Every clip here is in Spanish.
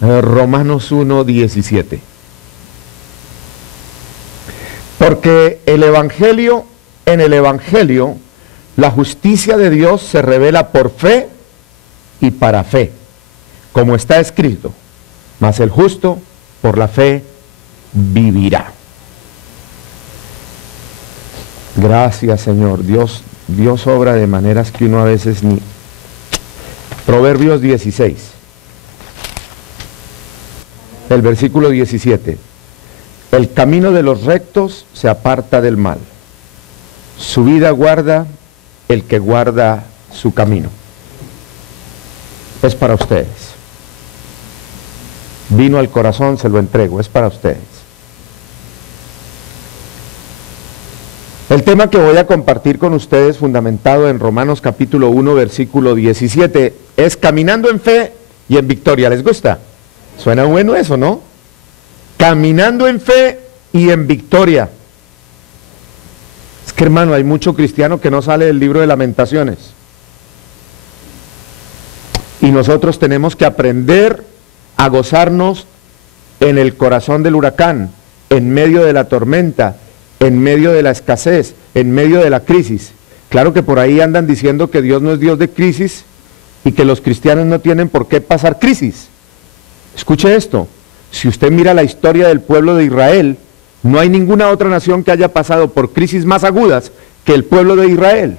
Romanos 1:17. Porque en el Evangelio, la justicia de Dios se revela por fe y para fe, como está escrito, mas el justo por la fe vivirá. Gracias, Señor. Dios obra de maneras que uno a veces ni... Proverbios 16, el versículo 17. El camino de los rectos se aparta del mal. Su vida guarda el que guarda su camino. Es para ustedes. Vino al corazón, se lo entrego, es para ustedes. El tema que voy a compartir con ustedes, fundamentado en Romanos capítulo 1, versículo 17, es caminando en fe y en victoria. ¿Les gusta? Suena bueno eso, ¿no? Caminando en fe y en victoria. Es que, hermano, hay mucho cristiano que no sale del libro de Lamentaciones. Y nosotros tenemos que aprender a gozarnos en el corazón del huracán, en medio de la tormenta, en medio de la escasez, en medio de la crisis. Claro que por ahí andan diciendo que Dios no es Dios de crisis y que los cristianos no tienen por qué pasar crisis. Escuche esto, si usted mira la historia del pueblo de Israel, no hay ninguna otra nación que haya pasado por crisis más agudas que el pueblo de Israel.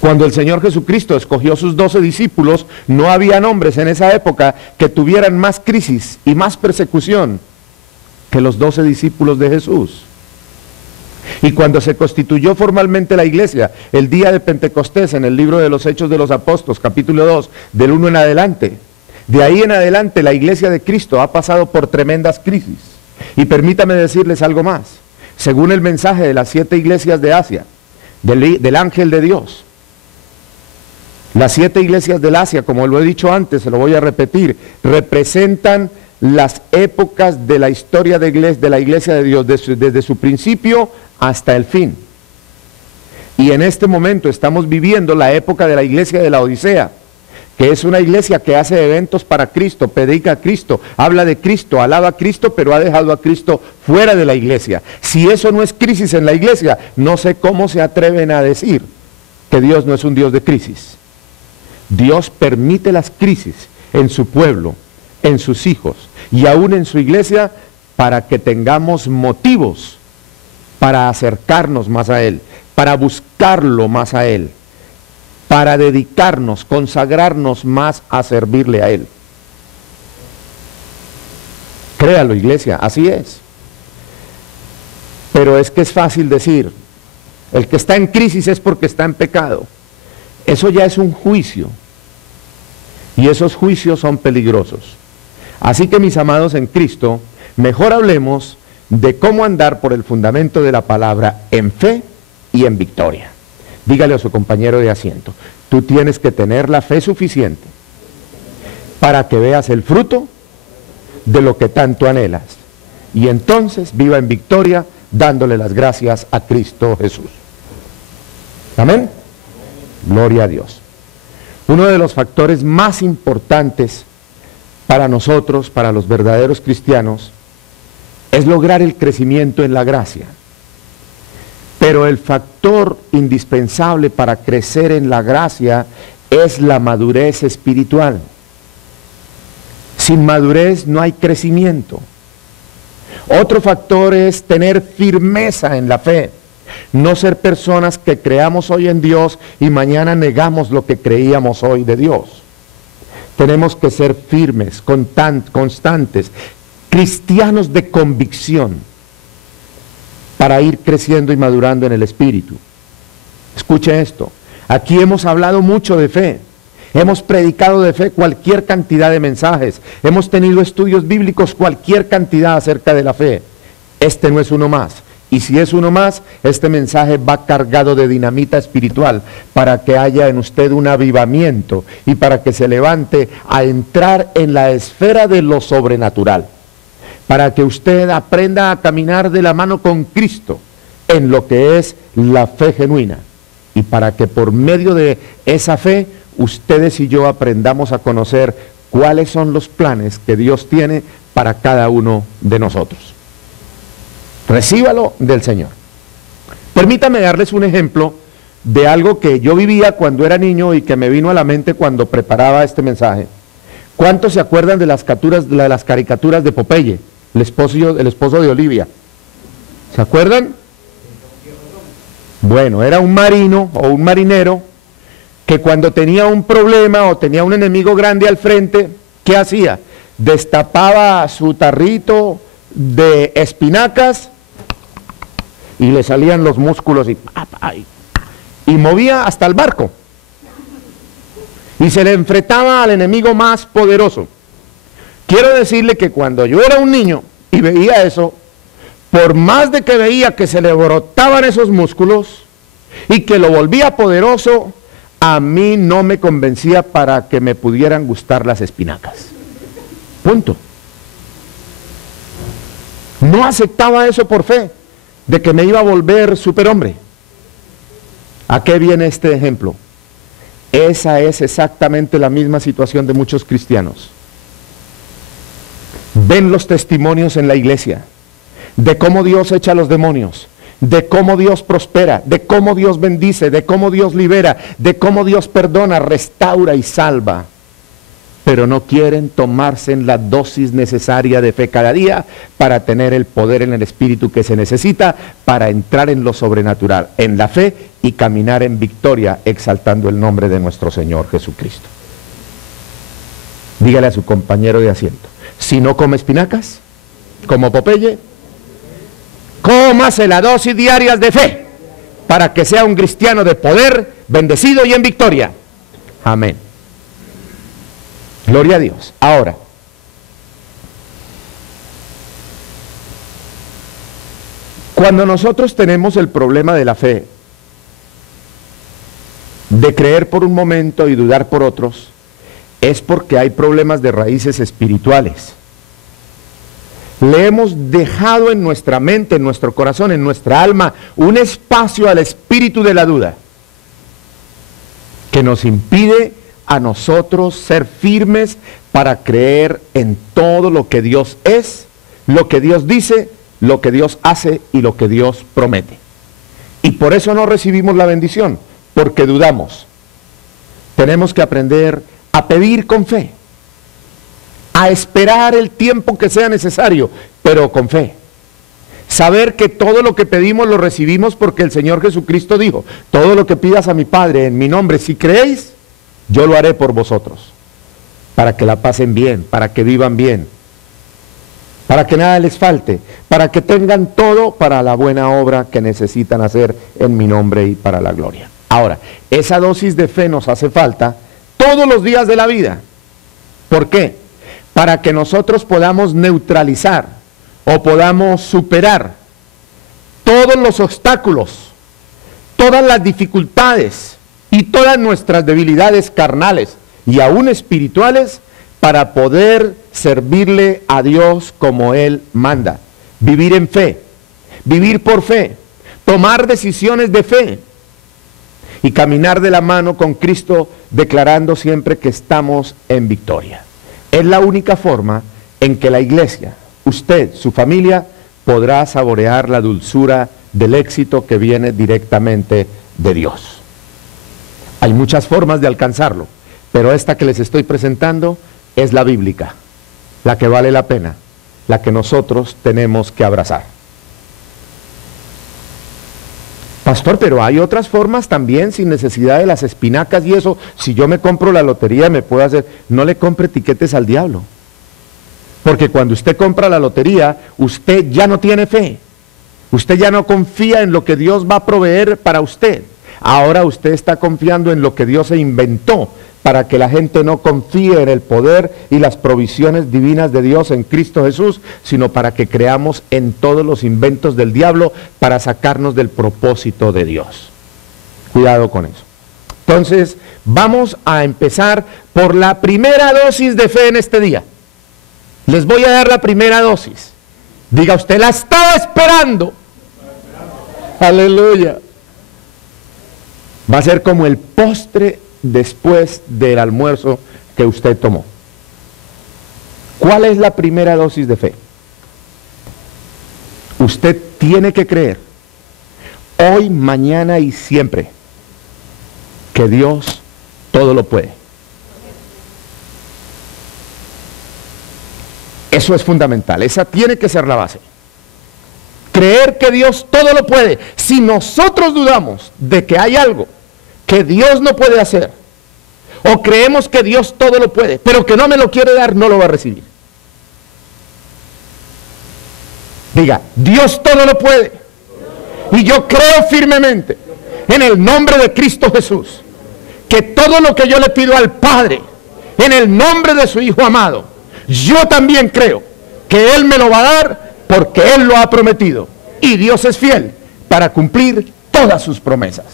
Cuando el Señor Jesucristo escogió sus 12 discípulos, no había hombres en esa época que tuvieran más crisis y más persecución que los 12 discípulos de Jesús. Y cuando se constituyó formalmente la iglesia, el día de Pentecostés, en el libro de los Hechos de los Apóstoles, capítulo 2, del 1 en adelante, de ahí en adelante la iglesia de Cristo ha pasado por tremendas crisis. Y permítame decirles algo más. Según el mensaje de las 7 iglesias de Asia, del ángel de Dios, las 7 iglesias del Asia, como lo he dicho antes, se lo voy a repetir, representan las épocas de la historia de la iglesia de Dios, desde su principio hasta el fin. Y en este momento estamos viviendo la época de la iglesia de la Odisea, que es una iglesia que hace eventos para Cristo, predica a Cristo, habla de Cristo, alaba a Cristo, pero ha dejado a Cristo fuera de la iglesia. Si eso no es crisis en la iglesia, no sé cómo se atreven a decir que Dios no es un Dios de crisis. Dios permite las crisis en su pueblo, en sus hijos y aún en su iglesia, para que tengamos motivos para acercarnos más a Él, para buscarlo más a Él, para dedicarnos, consagrarnos más a servirle a Él. Créalo, iglesia, así es. Pero es que es fácil decir, el que está en crisis es porque está en pecado. Eso ya es un juicio, y esos juicios son peligrosos. Así que, mis amados en Cristo, mejor hablemos de cómo andar por el fundamento de la palabra en fe y en victoria. Dígale a su compañero de asiento, tú tienes que tener la fe suficiente para que veas el fruto de lo que tanto anhelas. Y entonces viva en victoria, dándole las gracias a Cristo Jesús. Amén. Gloria a Dios. Uno de los factores más importantes para nosotros, para los verdaderos cristianos, es lograr el crecimiento en la gracia. Pero el factor indispensable para crecer en la gracia es la madurez espiritual. Sin madurez no hay crecimiento. Otro factor es tener firmeza en la fe. No ser personas que creamos hoy en Dios y mañana negamos lo que creíamos hoy de Dios. Tenemos que ser firmes, constantes, cristianos de convicción, para ir creciendo y madurando en el Espíritu. Escuche esto, aquí hemos hablado mucho de fe, hemos predicado de fe cualquier cantidad de mensajes, hemos tenido estudios bíblicos cualquier cantidad acerca de la fe. Este no es uno más. Y si es uno más, este mensaje va cargado de dinamita espiritual para que haya en usted un avivamiento y para que se levante a entrar en la esfera de lo sobrenatural. Para que usted aprenda a caminar de la mano con Cristo en lo que es la fe genuina. Y para que por medio de esa fe, ustedes y yo aprendamos a conocer cuáles son los planes que Dios tiene para cada uno de nosotros. Recíbalo del Señor. Permítame darles un ejemplo de algo que yo vivía cuando era niño y que me vino a la mente cuando preparaba este mensaje. ¿Cuántos se acuerdan de las caricaturas de Popeye, el esposo de Olivia? ¿Se acuerdan? Bueno, era un marino o un marinero que cuando tenía un problema o tenía un enemigo grande al frente, ¿qué hacía? Destapaba su tarrito de espinacas y le salían los músculos y movía hasta el barco. Y se le enfrentaba al enemigo más poderoso. Quiero decirle que cuando yo era un niño y veía eso, por más de que veía que se le brotaban esos músculos y que lo volvía poderoso, a mí no me convencía para que me pudieran gustar las espinacas. Punto. No aceptaba eso por fe, de que me iba a volver superhombre. ¿A qué viene este ejemplo? Esa es exactamente la misma situación de muchos cristianos. Ven los testimonios en la iglesia de cómo Dios echa a los demonios, de cómo Dios prospera, de cómo Dios bendice, de cómo Dios libera, de cómo Dios perdona, restaura y salva. Pero no quieren tomarse la dosis necesaria de fe cada día para tener el poder en el espíritu que se necesita para entrar en lo sobrenatural, en la fe y caminar en victoria exaltando el nombre de nuestro Señor Jesucristo. Dígale a su compañero de asiento, si no come espinacas, como Popeye, cómase la dosis diarias de fe para que sea un cristiano de poder, bendecido y en victoria. Amén. Gloria a Dios. Ahora, cuando nosotros tenemos el problema de la fe, de creer por un momento y dudar por otros, es porque hay problemas de raíces espirituales. Le hemos dejado en nuestra mente, en nuestro corazón, en nuestra alma, un espacio al espíritu de la duda, que nos impide a nosotros ser firmes para creer en todo lo que Dios es, lo que Dios dice, lo que Dios hace y lo que Dios promete. Y por eso no recibimos la bendición, porque dudamos. Tenemos que aprender a pedir con fe, a esperar el tiempo que sea necesario, pero con fe. Saber que todo lo que pedimos lo recibimos porque el Señor Jesucristo dijo, todo lo que pidas a mi Padre en mi nombre, si creéis, yo lo haré por vosotros, para que la pasen bien, para que vivan bien, para que nada les falte, para que tengan todo para la buena obra que necesitan hacer en mi nombre y para la gloria. Ahora, esa dosis de fe nos hace falta todos los días de la vida. ¿Por qué? Para que nosotros podamos neutralizar o podamos superar todos los obstáculos, todas las dificultades y todas nuestras debilidades carnales y aún espirituales para poder servirle a Dios como Él manda. Vivir en fe, vivir por fe, tomar decisiones de fe y caminar de la mano con Cristo declarando siempre que estamos en victoria. Es la única forma en que la iglesia, usted, su familia, podrá saborear la dulzura del éxito que viene directamente de Dios. Hay muchas formas de alcanzarlo, pero esta que les estoy presentando es la bíblica, la que vale la pena, la que nosotros tenemos que abrazar. Pastor, pero hay otras formas también sin necesidad de las espinacas y eso. Si yo me compro la lotería me puedo hacer. No le compre tiquetes al diablo. Porque cuando usted compra la lotería, usted ya no tiene fe. Usted ya no confía en lo que Dios va a proveer para usted. Ahora usted está confiando en lo que Dios se inventó para que la gente no confíe en el poder y las provisiones divinas de Dios en Cristo Jesús, sino para que creamos en todos los inventos del diablo para sacarnos del propósito de Dios. Cuidado con eso. Entonces, vamos a empezar por la primera dosis de fe en este día. Les voy a dar la primera dosis. Diga usted, la estaba esperando. Aleluya. Va a ser como el postre después del almuerzo que usted tomó. ¿Cuál es la primera dosis de fe? Usted tiene que creer, hoy, mañana y siempre, que Dios todo lo puede. Eso es fundamental, esa tiene que ser la base. Creer que Dios todo lo puede. Si nosotros dudamos de que hay algo que Dios no puede hacer, o creemos que Dios todo lo puede, pero que no me lo quiere dar, no lo va a recibir. Diga, Dios todo lo puede. Y yo creo firmemente, en el nombre de Cristo Jesús, que todo lo que yo le pido al Padre, en el nombre de su Hijo amado, yo también creo que Él me lo va a dar, porque Él lo ha prometido. Y Dios es fiel para cumplir todas sus promesas.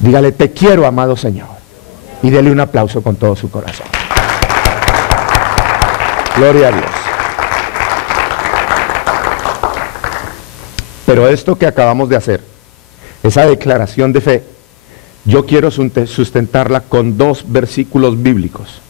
Dígale, te quiero, amado Señor. Y dele un aplauso con todo su corazón. Gloria a Dios. Pero esto que acabamos de hacer, esa declaración de fe, yo quiero sustentarla con 2 versículos bíblicos.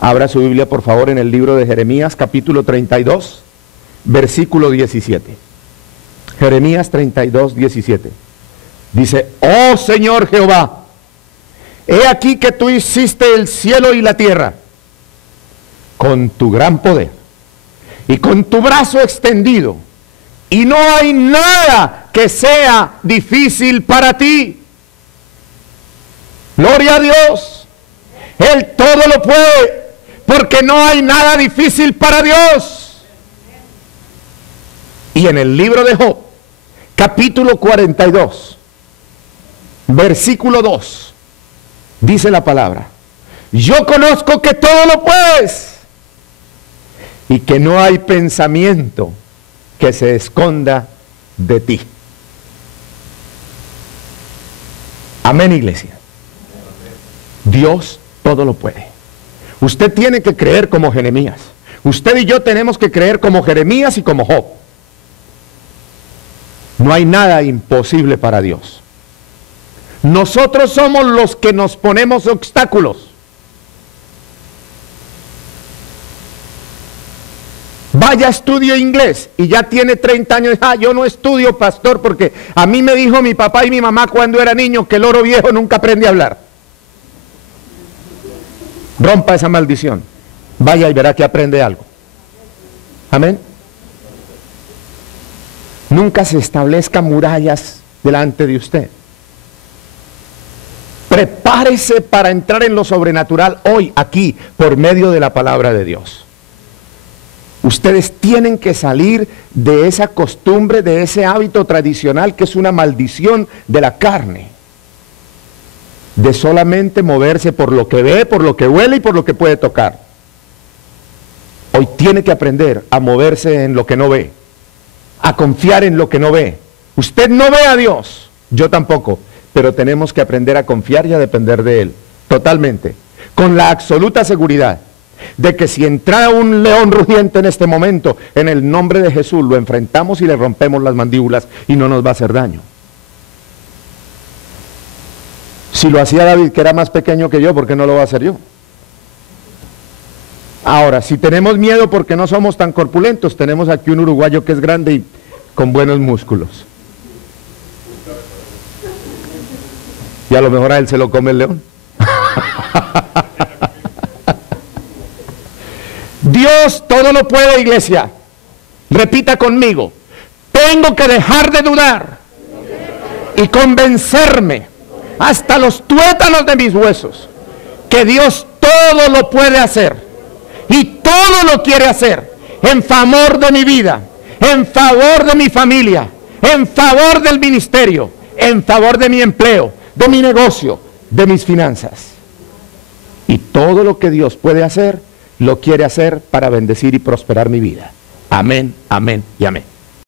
Abra su Biblia, por favor, en el libro de Jeremías, capítulo 32, versículo 17. Jeremías 32, 17. Dice, oh Señor Jehová, he aquí que tú hiciste el cielo y la tierra con tu gran poder y con tu brazo extendido, y no hay nada que sea difícil para ti. Gloria a Dios. Él todo lo puede, porque no hay nada difícil para Dios. Y en el libro de Job, capítulo 42, versículo 2, dice la palabra, yo conozco que todo lo puedes y que no hay pensamiento que se esconda de ti. Amén, iglesia. Dios todo lo puede. Usted tiene que creer como Jeremías. Usted y yo tenemos que creer como Jeremías y como Job. No hay nada imposible para Dios. Nosotros somos los que nos ponemos obstáculos. Vaya, estudio inglés y ya tiene 30 años. Yo no estudio, pastor, porque a mí me dijo mi papá y mi mamá cuando era niño que el loro viejo nunca aprende a hablar. Rompa esa maldición. Vaya y verá que aprende algo. Amén. Nunca se establezcan murallas delante de usted. Prepárese para entrar en lo sobrenatural hoy, aquí, por medio de la palabra de Dios. Ustedes tienen que salir de esa costumbre, de ese hábito tradicional que es una maldición de la carne. De solamente moverse por lo que ve, por lo que huele y por lo que puede tocar. Hoy tiene que aprender a moverse en lo que no ve, a confiar en lo que no ve. Usted no ve a Dios, yo tampoco, pero tenemos que aprender a confiar y a depender de Él, totalmente, con la absoluta seguridad de que si entrara un león rugiente en este momento, en el nombre de Jesús lo enfrentamos y le rompemos las mandíbulas y no nos va a hacer daño. Si lo hacía David, que era más pequeño que yo, ¿por qué no lo va a hacer yo? Ahora, si tenemos miedo porque no somos tan corpulentos, tenemos aquí un uruguayo que es grande y con buenos músculos. Y a lo mejor a él se lo come el león. Dios todo lo puede, iglesia. Repita conmigo. Tengo que dejar de dudar y convencerme hasta los tuétanos de mis huesos que Dios todo lo puede hacer y todo lo quiere hacer en favor de mi vida, en favor de mi familia, en favor del ministerio, en favor de mi empleo, de mi negocio, de mis finanzas. Y todo lo que Dios puede hacer, lo quiere hacer para bendecir y prosperar mi vida. Amén, amén y amén.